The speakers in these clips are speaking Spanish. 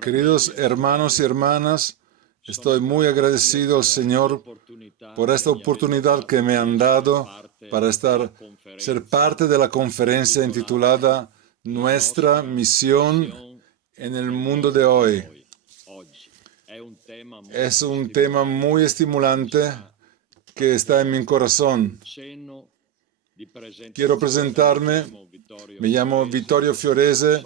Queridos hermanos y hermanas, estoy muy agradecido al Señor por esta oportunidad que me han dado para ser parte de la conferencia intitulada Nuestra misión en el mundo de hoy. Es un tema muy estimulante que está en mi corazón. Quiero presentarme. Me llamo Vittorio Fiorese.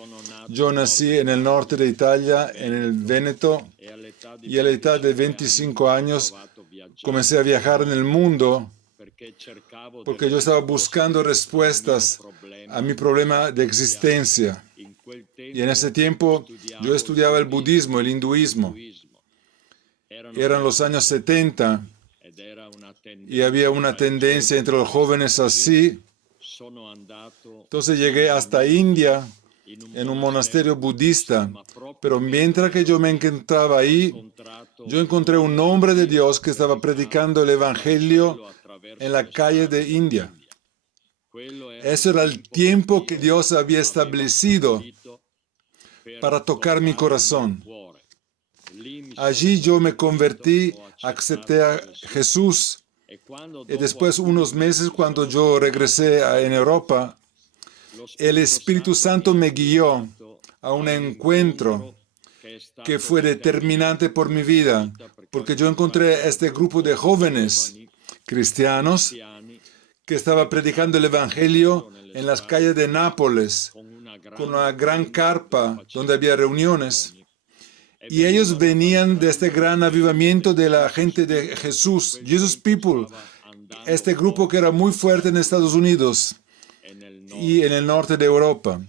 Yo nací en el norte de Italia, en el Véneto, y a la edad de 25 años comencé a viajar en el mundo porque yo estaba buscando respuestas a mi problema de existencia. Y en ese tiempo yo estudiaba el budismo, el hinduismo. Eran los años 70 y había una tendencia entre los jóvenes así. Entonces llegué hasta India en un monasterio budista, pero mientras que yo me encontraba ahí, yo encontré un hombre de Dios que estaba predicando el Evangelio en la calle de India. Ese era el tiempo que Dios había establecido para tocar mi corazón. Allí yo me convertí, acepté a Jesús, y después unos meses cuando yo regresé en Europa, el Espíritu Santo me guió a un encuentro que fue determinante por mi vida, porque yo encontré este grupo de jóvenes cristianos que estaba predicando el Evangelio en las calles de Nápoles, con una gran carpa donde había reuniones. Y ellos venían de este gran avivamiento de la gente de Jesús, Jesus People, este grupo que era muy fuerte en Estados Unidos y en el norte de Europa.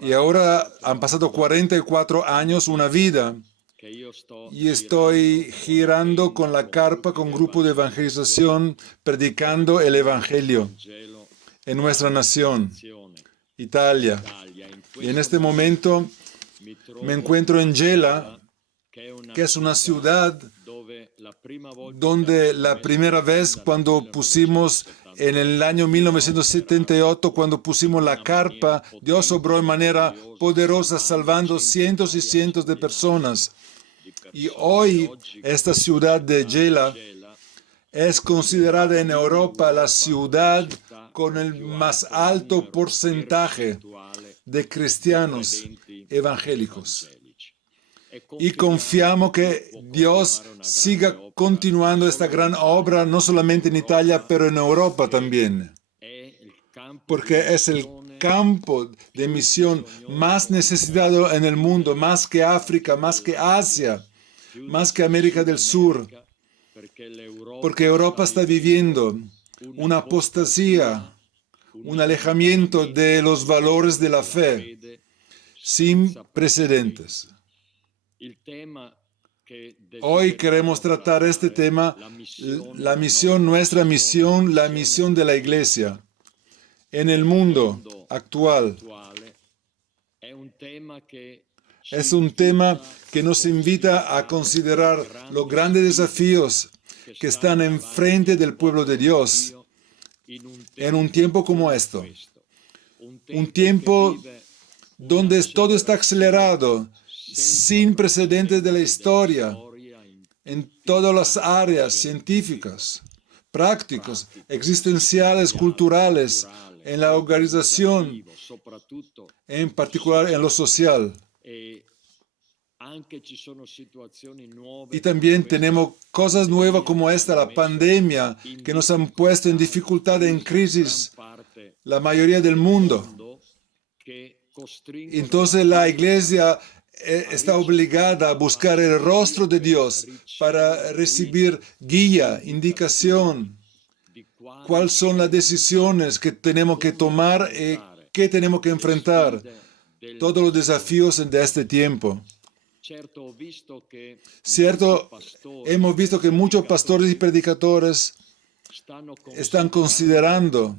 Y ahora han pasado 44 años, una vida, y estoy girando con la carpa, con un grupo de evangelización, predicando el Evangelio en nuestra nación, Italia. Y en este momento me encuentro en Gela, que es una ciudad donde la primera vez cuando pusimos en el año 1978, cuando pusimos la carpa, Dios obró de manera poderosa, salvando cientos y cientos de personas. Y hoy esta ciudad de Gela es considerada en Europa la ciudad con el más alto porcentaje de cristianos evangélicos. Y confiamos que Dios siga continuando esta gran obra, no solamente en Italia, pero en Europa también. Porque es el campo de misión más necesitado en el mundo, más que África, más que Asia, más que América del Sur. Porque Europa está viviendo una apostasía, un alejamiento de los valores de la fe sin precedentes. Hoy queremos tratar este tema, la misión, nuestra misión, la misión de la Iglesia en el mundo actual. Es un tema que nos invita a considerar los grandes desafíos que están enfrente del pueblo de Dios en un tiempo como esto. Un tiempo donde todo está acelerado, sin precedentes de la historia, en todas las áreas científicas, prácticas, existenciales, culturales, en la organización, en particular en lo social. Y también tenemos cosas nuevas como esta, la pandemia, que nos han puesto en dificultad, en crisis, la mayoría del mundo. Entonces la Iglesia está obligada a buscar el rostro de Dios para recibir guía, indicación, cuáles son las decisiones que tenemos que tomar y qué tenemos que enfrentar, todos los desafíos de este tiempo. Cierto, hemos visto que muchos pastores y predicadores están considerando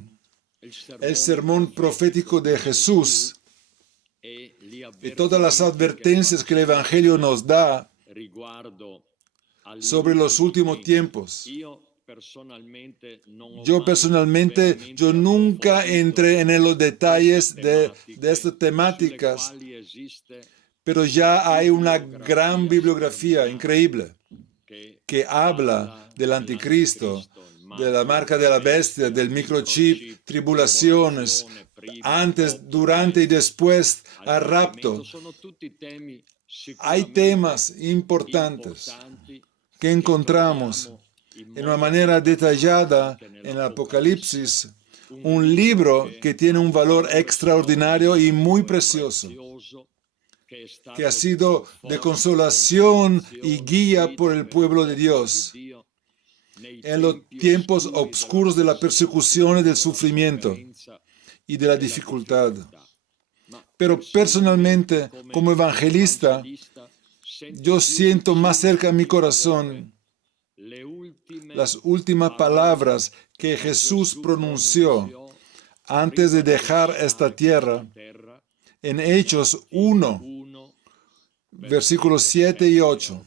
el sermón profético de Jesús y todas las advertencias que el Evangelio nos da sobre los últimos tiempos. Yo personalmente, yo nunca entré en los detalles de estas temáticas, pero ya hay una gran bibliografía increíble que habla del anticristo, de la marca de la bestia, del microchip, tribulaciones, antes, durante y después al rapto. Hay temas importantes que encontramos en una manera detallada en el Apocalipsis, un libro que tiene un valor extraordinario y muy precioso, que ha sido de consolación y guía por el pueblo de Dios en los tiempos oscuros de la persecución y del sufrimiento y de la dificultad. Pero personalmente, como evangelista, yo siento más cerca en mi corazón las últimas palabras que Jesús pronunció antes de dejar esta tierra en Hechos 1, versículos 7 y 8,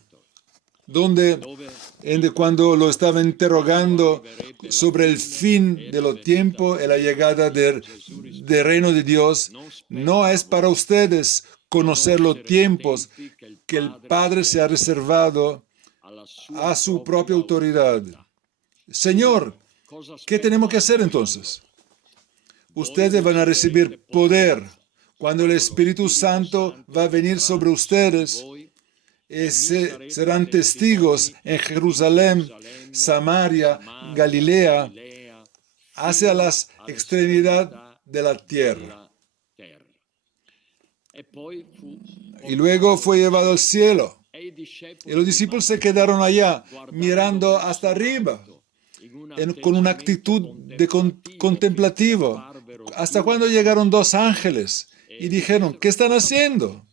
donde cuando lo estaba interrogando sobre el fin de los tiempos y la llegada del reino de Dios, no es para ustedes conocer los tiempos que el Padre se ha reservado a su propia autoridad. Señor, ¿qué tenemos que hacer entonces? Ustedes van a recibir poder cuando el Espíritu Santo va a venir sobre ustedes. Serán testigos en Jerusalén, Samaria, Galilea, hacia las extremidades de la tierra. Y luego fue llevado al cielo. Y los discípulos se quedaron allá, mirando hasta arriba, con una actitud de contemplativo. Hasta cuando llegaron dos ángeles y dijeron, ¿qué están haciendo?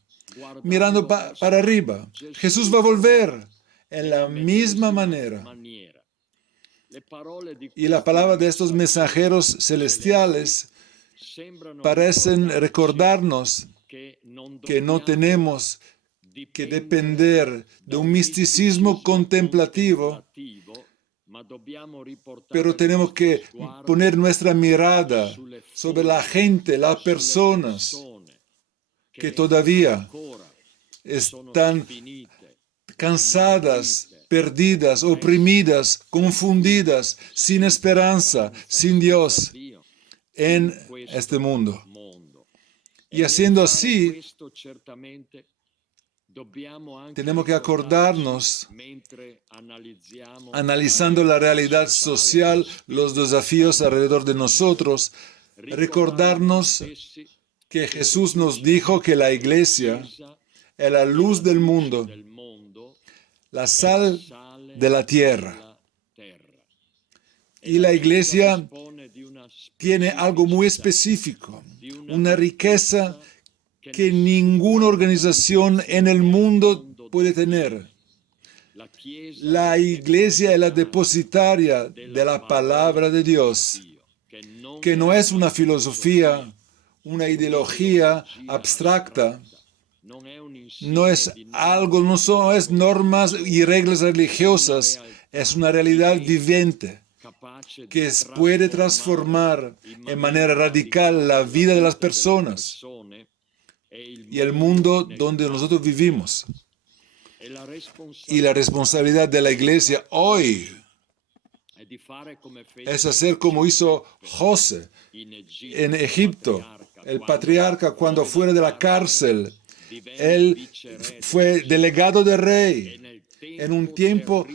Mirando para arriba. Jesús va a volver en la misma manera. Y la palabra de estos mensajeros celestiales parecen recordarnos que no tenemos que depender de un misticismo contemplativo, pero tenemos que poner nuestra mirada sobre la gente, las personas que todavía están cansadas, perdidas, oprimidas, confundidas, sin esperanza, sin Dios en este mundo. Y haciendo así, tenemos que acordarnos, analizando la realidad social, los desafíos alrededor de nosotros, recordarnos que Jesús nos dijo que la iglesia es la luz del mundo, la sal de la tierra. Y la iglesia tiene algo muy específico, una riqueza que ninguna organización en el mundo puede tener. La iglesia es la depositaria de la palabra de Dios, que no es una filosofía, una ideología abstracta, no es algo, no es normas y reglas religiosas, es una realidad viviente que puede transformar en manera radical la vida de las personas y el mundo donde nosotros vivimos. Y la responsabilidad de la iglesia hoy es hacer como hizo José en Egipto, el patriarca, cuando fuera de la cárcel. Él fue delegado de rey en un tiempo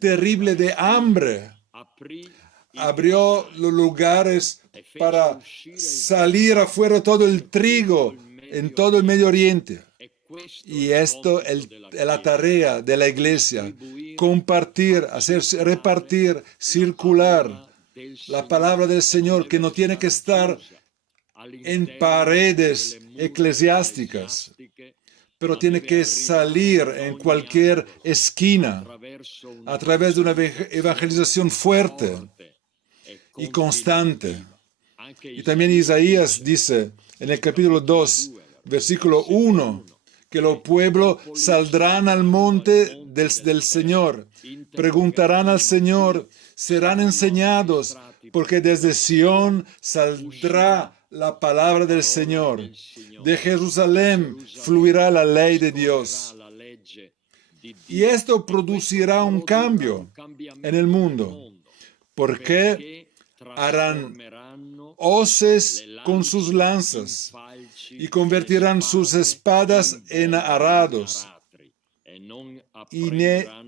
terrible de hambre. Abrió los lugares para salir afuera todo el trigo en todo el Medio Oriente. Y esto es la tarea de la iglesia, compartir, repartir, circular la palabra del Señor, que no tiene que estar en paredes eclesiásticas, pero tiene que salir en cualquier esquina a través de una evangelización fuerte y constante. Y también Isaías dice en el capítulo 2, versículo 1, que los pueblos saldrán al monte del Señor, preguntarán al Señor, serán enseñados, porque desde Sión saldrá la palabra del Señor. De Jerusalén fluirá la ley de Dios. Y esto producirá un cambio en el mundo, porque harán hoces con sus lanzas y convertirán sus espadas en arados y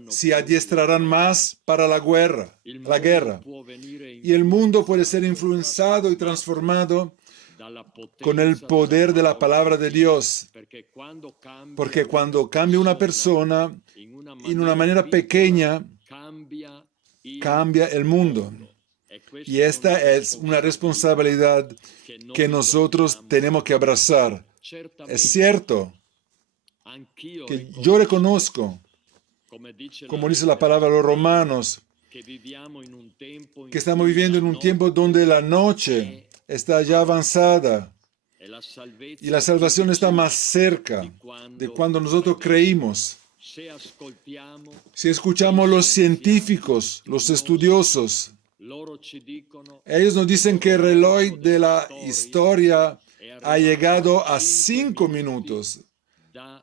se adiestrarán más para la guerra. Y el mundo puede ser influenciado y transformado con el poder de la palabra de Dios, porque cuando cambia una persona en una manera pequeña, cambia el mundo. Y esta es una responsabilidad que nosotros tenemos que abrazar. Es cierto que yo reconozco, como dice la palabra de los romanos, que estamos viviendo en un tiempo donde la noche está ya avanzada y la salvación está más cerca de cuando nosotros creímos. Si escuchamos a los científicos, los estudiosos, ellos nos dicen que el reloj de la historia ha llegado a 5 minutos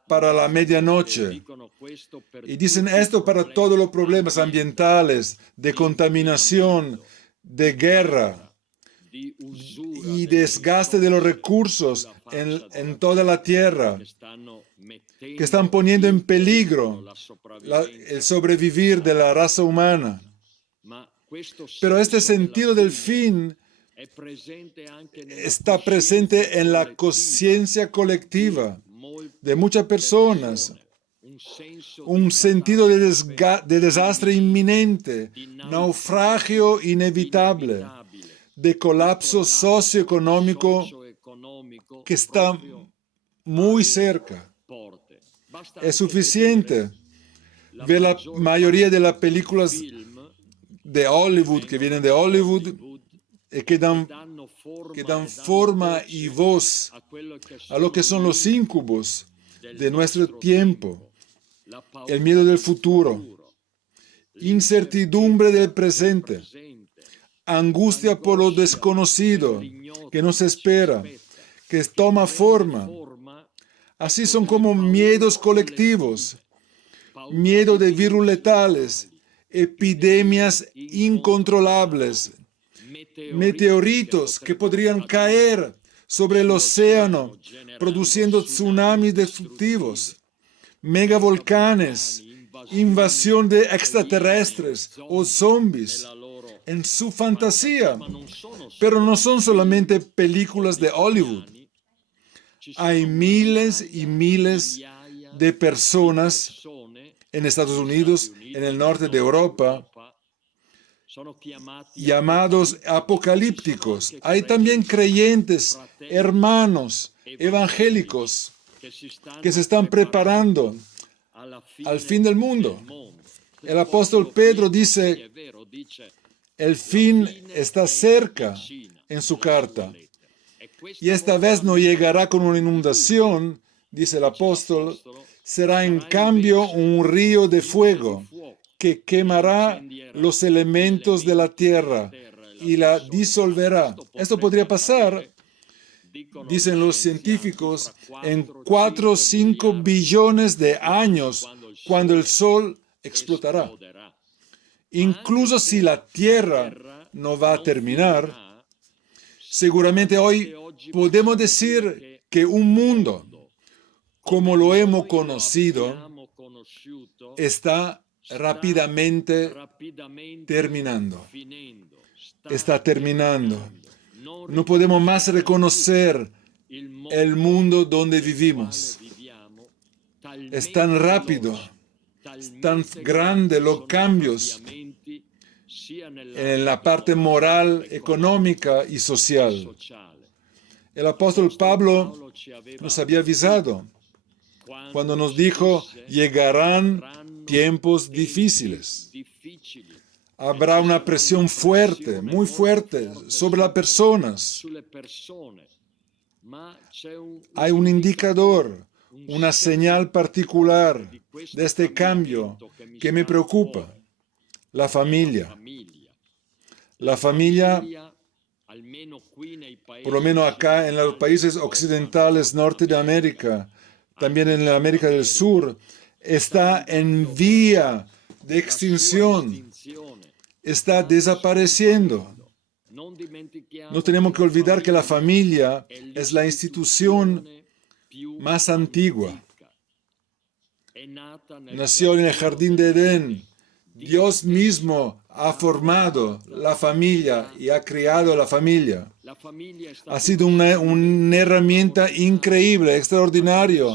para la medianoche. Y dicen esto para todos los problemas ambientales, de contaminación, de guerra y desgaste de los recursos en toda la tierra, que están poniendo en peligro el sobrevivir de la raza humana. Pero este sentido del fin está presente en la conciencia colectiva de muchas personas. Un sentido de desastre inminente, naufragio inevitable, de colapso socioeconómico que está muy cerca. Es suficiente ver la mayoría de las películas de Hollywood, que vienen de Hollywood, y que dan forma y voz a lo que son los íncubos de nuestro tiempo. El miedo del futuro, incertidumbre del presente, angustia por lo desconocido que nos espera, que toma forma. Así son como miedos colectivos, miedo de virus letales, epidemias incontrolables, meteoritos que podrían caer sobre el océano, produciendo tsunamis destructivos, megavolcanes, invasión de extraterrestres o zombies en su fantasía. Pero no son solamente películas de Hollywood. Hay miles y miles de personas en Estados Unidos, en el norte de Europa, llamados apocalípticos. Hay también creyentes, hermanos, evangélicos, que se están preparando al fin del mundo. El apóstol Pedro dice, el fin está cerca en su carta. Y esta vez no llegará con una inundación, dice el apóstol, será en cambio un río de fuego que quemará los elementos de la tierra y la disolverá. Esto podría pasar, dicen los científicos, en 4 o 5 billones de años, cuando el sol explotará. Incluso si la tierra no va a terminar, seguramente hoy podemos decir que un mundo, como lo hemos conocido, está rápidamente terminando. Está terminando. No podemos más reconocer el mundo donde vivimos. Es tan rápido, tan grande los cambios en la parte moral, económica y social. El apóstol Pablo nos había avisado cuando nos dijo, llegarán tiempos difíciles. Habrá una presión fuerte, muy fuerte, sobre las personas. Hay un indicador, una señal particular de este cambio que me preocupa. La familia. La familia por lo menos acá en los países occidentales, norte de América, también en la América del Sur, está en vía de extinción, está desapareciendo. No tenemos que olvidar que la familia es la institución más antigua. Nació en el jardín de Edén. Dios mismo ha formado la familia y ha creado la familia. Ha sido una herramienta increíble, extraordinaria.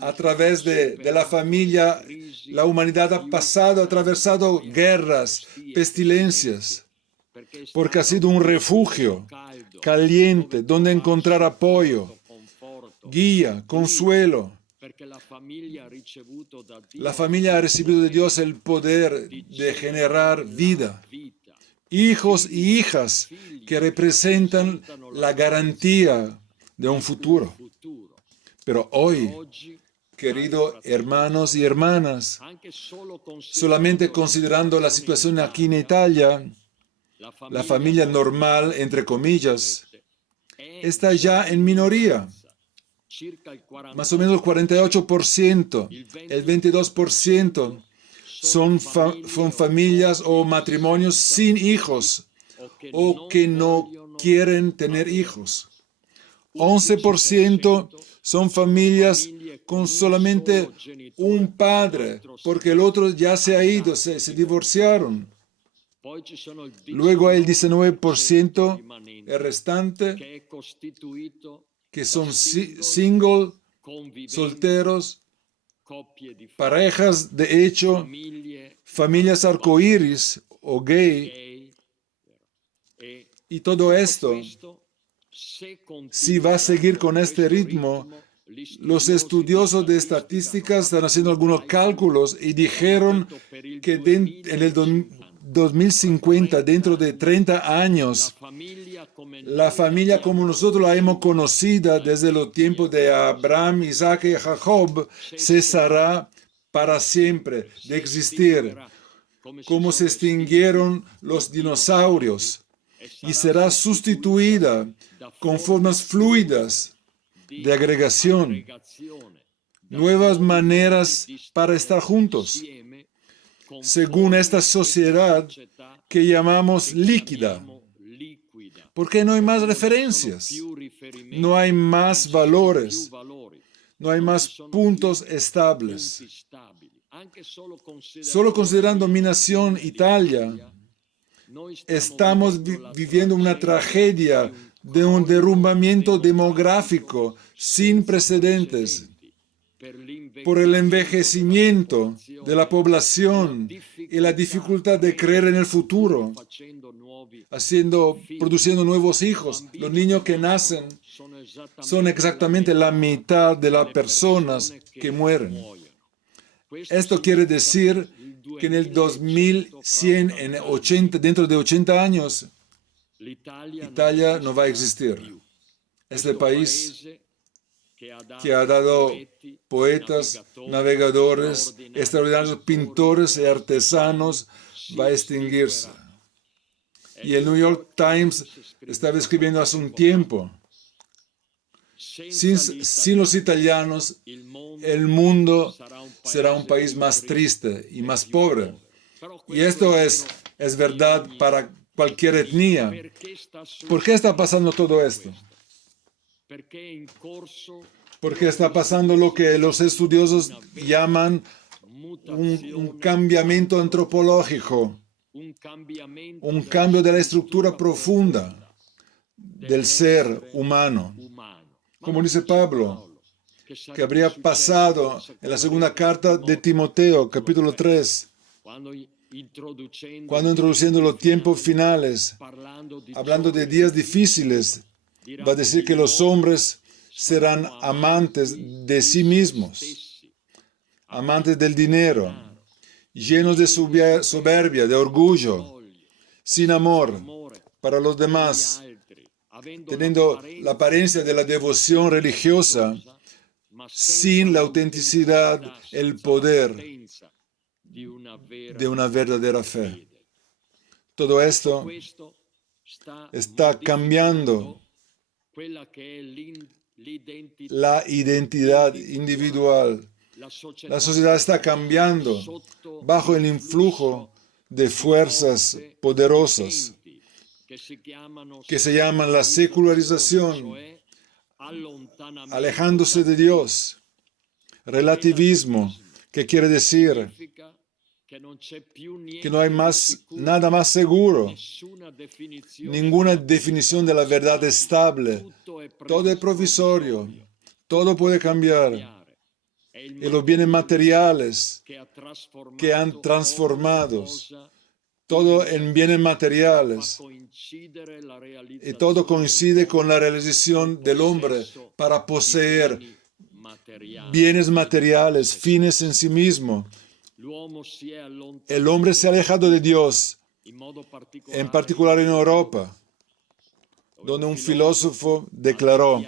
A través de la familia, la humanidad ha atravesado guerras, pestilencias, porque ha sido un refugio caliente donde encontrar apoyo, guía, consuelo. La familia ha recibido de Dios el poder de generar vida. Hijos y hijas que representan la garantía de un futuro. Pero hoy, queridos hermanos y hermanas, solamente considerando la situación aquí en Italia, la familia normal, entre comillas, está ya en minoría. Más o menos el 48%, el 22% son familias o matrimonios sin hijos o que no quieren tener hijos. 11% son familias con solamente un padre, porque el otro ya se ha ido, se divorciaron. Luego hay el 19%, el restante, que son single, solteros, parejas de hecho, familias arcoíris o gay. Y todo esto, si va a seguir con este ritmo, los estudiosos de estadísticas están haciendo algunos cálculos y dijeron que en el 2050, dentro de 30 años, la familia como nosotros la hemos conocida desde los tiempos de Abraham, Isaac y Jacob, cesará para siempre de existir, como se extinguieron los dinosaurios, y será sustituida con formas fluidas de agregación, nuevas maneras para estar juntos, según esta sociedad que llamamos líquida. Porque no hay más referencias, no hay más valores, no hay más puntos estables. Solo considerando mi nación, Italia, estamos viviendo una tragedia de un derrumbamiento demográfico sin precedentes por el envejecimiento de la población y la dificultad de creer en el futuro, produciendo nuevos hijos. Los niños que nacen son exactamente la mitad de las personas que mueren. Esto quiere decir que en el 2100, dentro de 80 años, Italia no va a existir. Este país que ha dado poetas, navegadores, extraordinarios pintores y artesanos, va a extinguirse. Y el New York Times estaba escribiendo hace un tiempo, sin los italianos, el mundo será un país más triste y más pobre. Y esto es verdad para cualquier etnia. ¿Por qué está pasando todo esto? Porque está pasando lo que los estudiosos llaman un cambiamiento antropológico, un cambio de la estructura profunda del ser humano. Como dice Pablo, que habría pasado en la segunda carta de Timoteo, capítulo 3, cuando introduciendo los tiempos finales, hablando de días difíciles, va a decir que los hombres serán amantes de sí mismos, amantes del dinero, llenos de soberbia, de orgullo, sin amor para los demás, teniendo la apariencia de la devoción religiosa, sin la autenticidad, el poder de una verdadera fe. Todo esto está cambiando la identidad individual. La sociedad está cambiando bajo el influjo de fuerzas poderosas que se llaman la secularización, alejándose de Dios, relativismo, que quiere decir que no hay nada más seguro, ninguna definición de la verdad estable, todo es provisorio, todo puede cambiar. Y los bienes materiales que han transformado todo en bienes materiales. Y todo coincide con la realización del hombre para poseer bienes materiales, fines en sí mismo. El hombre se ha alejado de Dios, en particular en Europa, donde un filósofo declaró: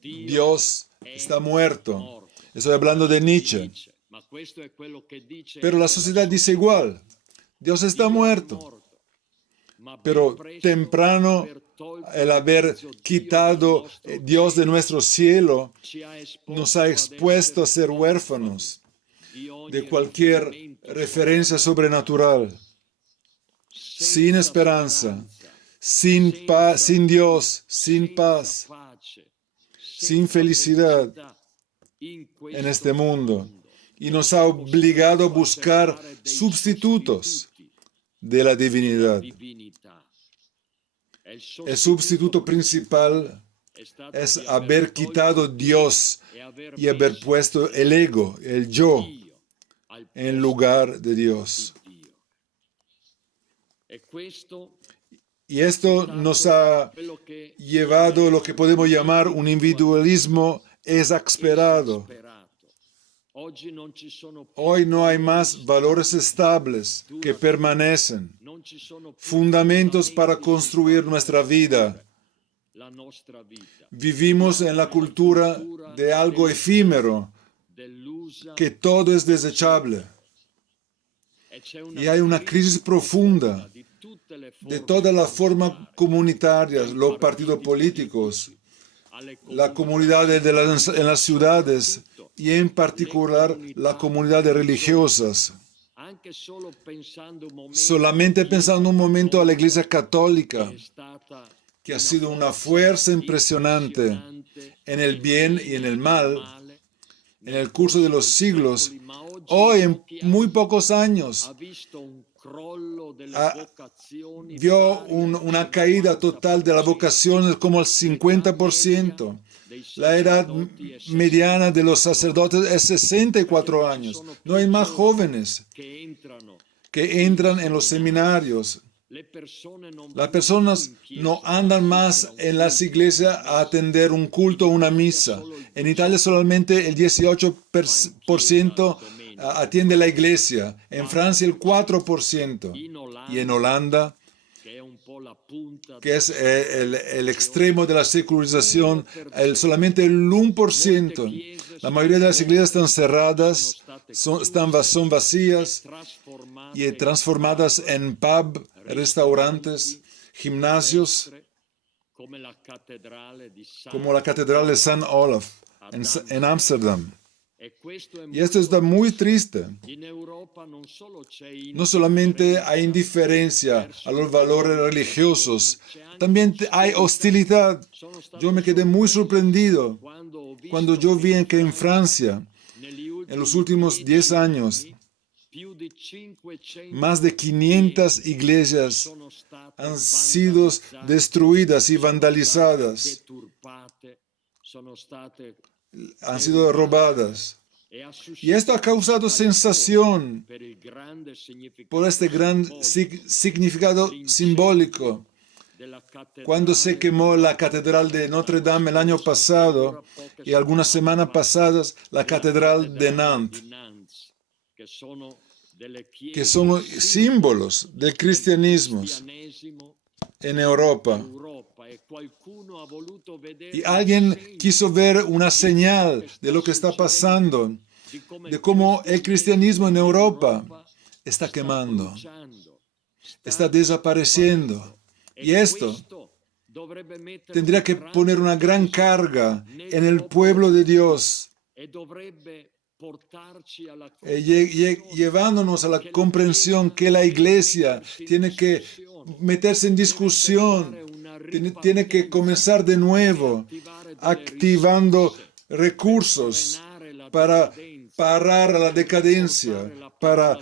Dios está muerto. Estoy hablando de Nietzsche. Pero la sociedad dice igual: Dios está muerto. Pero temprano, el haber quitado Dios de nuestro cielo nos ha expuesto a ser huérfanos de cualquier referencia sobrenatural, sin esperanza, sin paz, sin Dios, sin paz, sin felicidad en este mundo. Y nos ha obligado a buscar sustitutos de la divinidad. El sustituto principal es haber quitado Dios y haber puesto el ego, el yo, en lugar de Dios. Y esto nos ha llevado a lo que podemos llamar un individualismo exasperado. Hoy no hay más valores estables que permanecen, fundamentos para construir nuestra vida. Vivimos en la cultura de algo efímero, que todo es desechable. Y hay una crisis profunda de todas las formas comunitarias, los partidos políticos, la comunidad en las ciudades y en particular las comunidades religiosas. Solamente pensando un momento a la Iglesia Católica, que ha sido una fuerza impresionante en el bien y en el mal, en el curso de los siglos, hoy en muy pocos años vio una caída total de la vocación como el 50%. La edad mediana de los sacerdotes es 64 años. No hay más jóvenes que entran en los seminarios. Las personas no andan más en las iglesias a atender un culto o una misa. En Italia solamente el 18% atiende la iglesia. En Francia el 4%. Y en Holanda, que es el extremo de la secularización, solamente el 1%. La mayoría de las iglesias están cerradas, son vacías y transformadas en pub, restaurantes, gimnasios, como la Catedral de San Olaf en Ámsterdam. Y esto está muy triste. No solamente hay indiferencia a los valores religiosos, también hay hostilidad. Yo me quedé muy sorprendido cuando yo vi que en Francia, en los últimos 10 años, más de 500 iglesias han sido destruidas y vandalizadas. Han sido robadas. Y esto ha causado sensación por este gran significado simbólico. Cuando se quemó la Catedral de Notre Dame el año pasado y algunas semanas pasadas la Catedral de Nantes, que son símbolos del cristianismo en Europa. Y alguien quiso ver una señal de lo que está pasando, de cómo el cristianismo en Europa está quemando. está desapareciendo. Y esto tendría que poner una gran carga en el pueblo de Dios, llevándonos a la comprensión que la iglesia tiene que meterse en discusión, tiene que comenzar de nuevo, activando recursos para parar la decadencia, para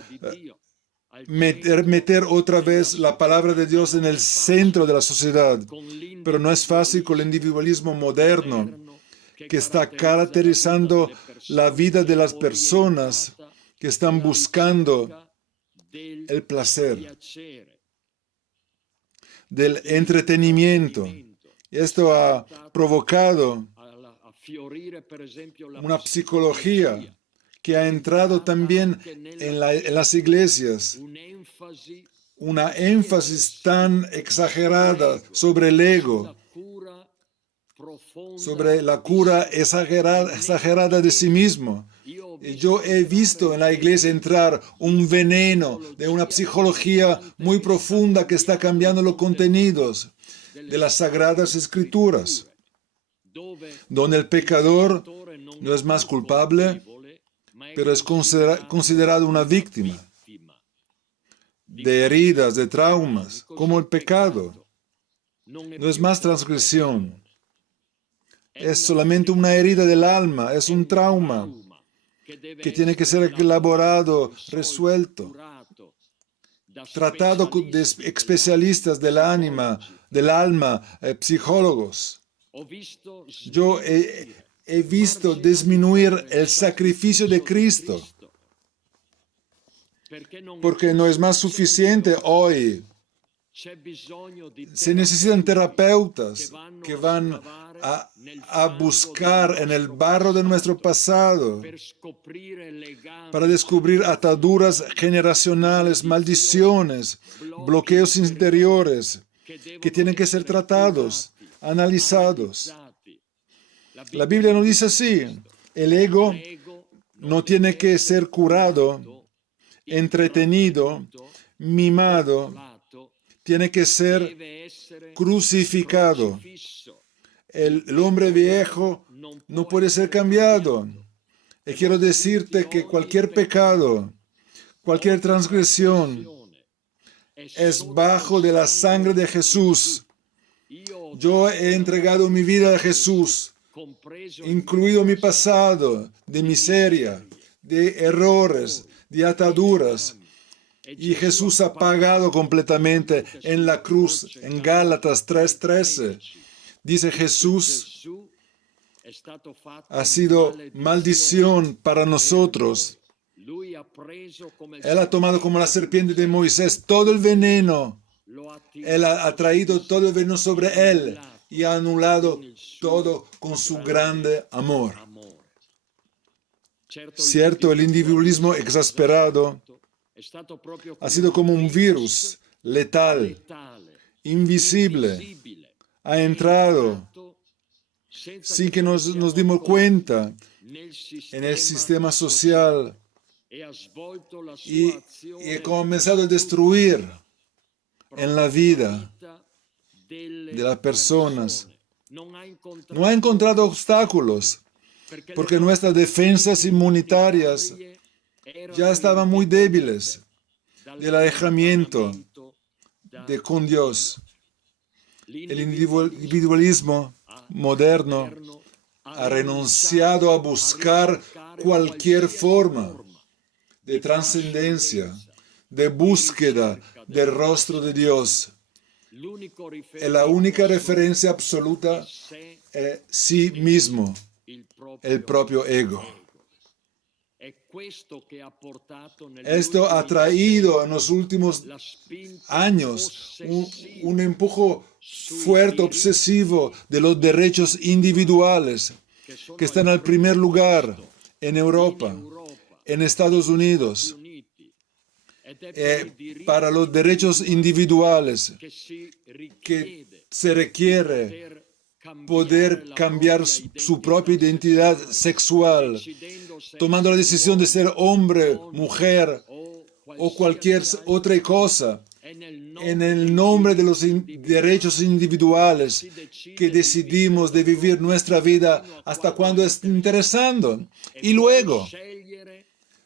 meter otra vez la palabra de Dios en el centro de la sociedad. Pero no es fácil con el individualismo moderno que está caracterizando la vida de las personas que están buscando el placer, del entretenimiento. Esto ha provocado una psicología que ha entrado también en las iglesias, una énfasis tan exagerada sobre el ego, sobre la cura exagerada de sí mismo. Y yo he visto en la iglesia entrar un veneno de una psicología muy profunda que está cambiando los contenidos de las Sagradas Escrituras, donde el pecador no es más culpable, pero es considerado una víctima de heridas, de traumas, como el pecado. No es más transgresión. Es solamente una herida del alma, es un trauma que tiene que ser elaborado, resuelto, tratado de especialistas del alma, psicólogos. Yo he visto disminuir el sacrificio de Cristo, porque no es más suficiente hoy. Se necesitan terapeutas que van a buscar en el barro de nuestro pasado para descubrir ataduras generacionales, maldiciones, bloqueos interiores que tienen que ser tratados, analizados. La Biblia nos dice así: el ego no tiene que ser curado, entretenido, mimado, tiene que ser crucificado. El hombre viejo no puede ser cambiado. Y quiero decirte que cualquier pecado, cualquier transgresión es bajo de la sangre de Jesús. Yo he entregado mi vida a Jesús, incluido mi pasado de miseria, de errores, de ataduras. Y Jesús ha pagado completamente en la cruz. En Gálatas 3:13 dice: Jesús ha sido maldición para nosotros. Él ha tomado como la serpiente de Moisés todo el veneno. Él ha traído todo el veneno sobre él y ha anulado todo con su grande amor. Cierto, el individualismo exasperado ha sido como un virus letal, invisible. Ha entrado sin que nos dimos cuenta en el sistema social y ha comenzado a destruir en la vida de las personas. No ha encontrado obstáculos porque nuestras defensas inmunitarias ya estaban muy débiles del alejamiento con Dios. El individualismo moderno ha renunciado a buscar cualquier forma de trascendencia, de búsqueda del rostro de Dios. La única referencia absoluta es sí mismo, el propio ego. Esto ha traído en los últimos años un empuje fuerte, obsesivo de los derechos individuales que están al primer lugar en Europa, en Estados Unidos. Para los derechos individuales que se requiere poder cambiar su propia identidad sexual, tomando la decisión de ser hombre, mujer o cualquier otra cosa en el nombre de los derechos individuales que decidimos de vivir nuestra vida hasta cuando es interesando. Y luego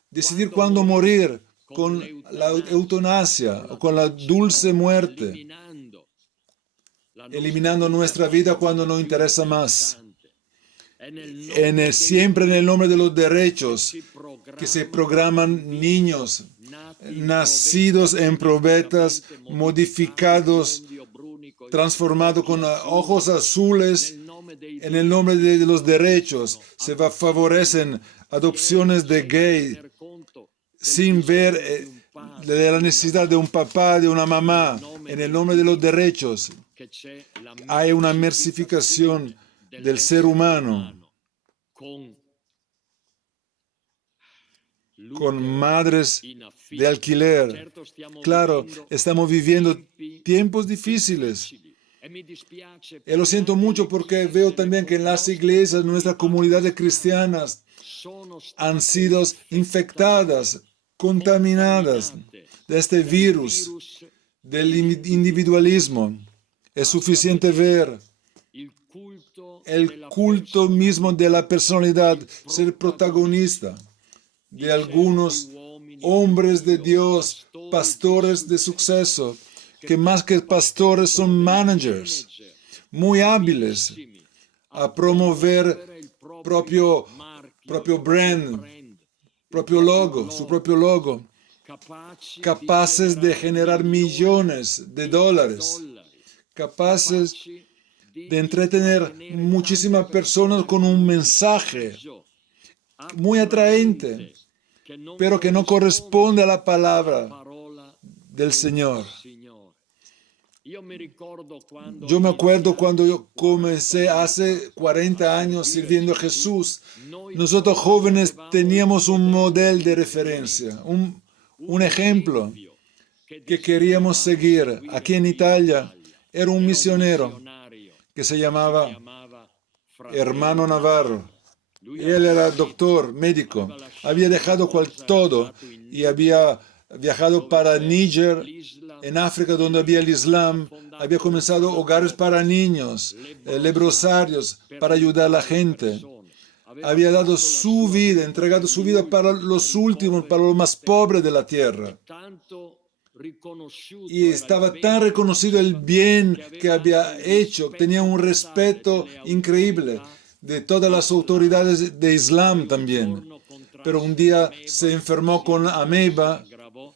decidir cuándo morir con la eutanasia o con la dulce muerte, eliminando nuestra vida cuando no interesa más. Siempre en el nombre de los derechos que se programan niños nacidos en probetas, modificados, transformados con ojos azules. En el nombre de los derechos se favorecen adopciones de gay sin ver la necesidad de un papá, de una mamá. En el nombre de los derechos hay una mercificación del ser humano con madres de alquiler. Claro, estamos viviendo tiempos difíciles. Y lo siento mucho porque veo también que en las iglesias, nuestra comunidad de cristianas han sido infectadas, contaminadas de este virus del individualismo. Es suficiente ver el culto mismo de la personalidad ser protagonista de algunos hombres de Dios, pastores de suceso, que más que pastores son managers, muy hábiles a promover propio brand, propio logo, su propio logo, capaces de generar millones de dólares, capaces de entretener muchísimas personas con un mensaje muy atraente, pero que no corresponde a la palabra del Señor. Yo me acuerdo cuando yo comencé hace 40 años sirviendo a Jesús. Nosotros jóvenes teníamos un modelo de referencia, un ejemplo que queríamos seguir. Aquí en Italia era un misionero que se llamaba Hermano Navarro. Él era doctor, médico. Había dejado todo y había viajado para Níger, en África, donde había el Islam. Había comenzado hogares para niños, leprosarios, para ayudar a la gente. Había dado su vida, entregado su vida para los últimos, para los más pobres de la tierra. Y estaba tan reconocido el bien que había hecho, tenía un respeto increíble de todas las autoridades de Islam también. Pero un día se enfermó con ameba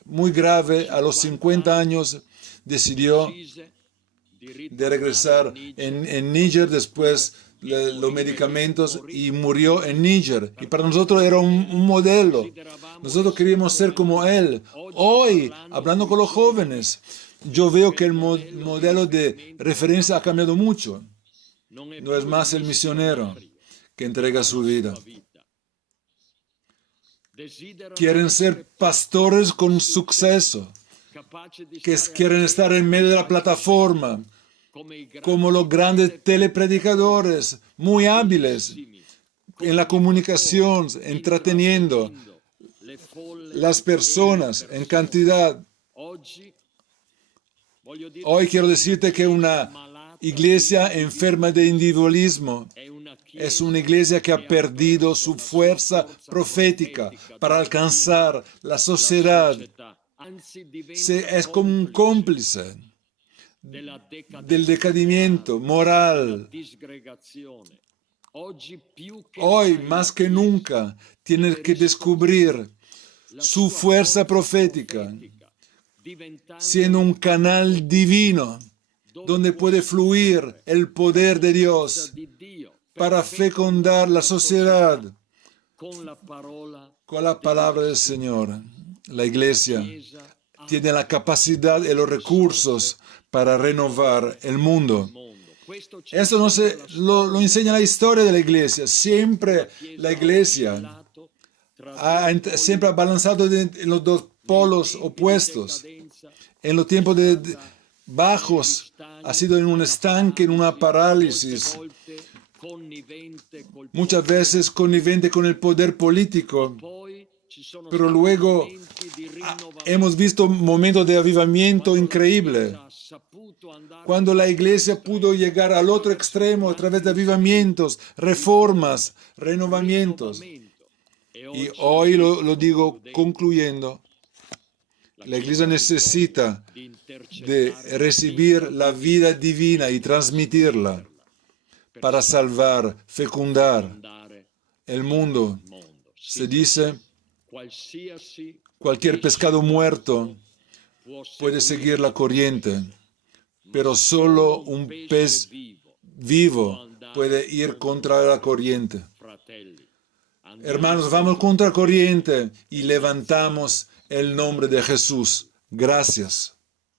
muy grave. A los 50 años decidió de regresar en Níger después de los medicamentos y murió en Níger. Y para nosotros era un modelo. Nosotros queríamos ser como él. Hoy, hablando con los jóvenes, yo veo que el modelo de referencia ha cambiado mucho. No es más el misionero que entrega su vida. Quieren ser pastores con suceso, que quieren estar en medio de la plataforma, como los grandes telepredicadores, muy hábiles en la comunicación, entreteniendo las personas en cantidad. Hoy quiero decirte que una iglesia enferma de individualismo es una iglesia que ha perdido su fuerza profética para alcanzar la sociedad. Es como un cómplice del decaimiento moral. Hoy, más que nunca, tiene que descubrir su fuerza profética, siendo un canal divino donde puede fluir el poder de Dios para fecundar la sociedad con la palabra del Señor. La iglesia tiene la capacidad y los recursos para renovar el mundo. Esto lo enseña la historia de la iglesia. Siempre la iglesia siempre ha balanzado en los dos polos opuestos. En los tiempos bajos ha sido en un estanque, en una parálisis. Muchas veces connivente con el poder político, pero luego hemos visto momentos de avivamiento increíble. Cuando la iglesia pudo llegar al otro extremo a través de avivamientos, reformas, renovamientos. Y hoy lo digo concluyendo, la iglesia necesita de recibir la vida divina y transmitirla para salvar, fecundar el mundo. Se dice, cualquier pescado muerto puede seguir la corriente, pero solo un pez vivo puede ir contra la corriente. Hermanos, vamos contra la corriente y levantamos el nombre de Jesús. Gracias.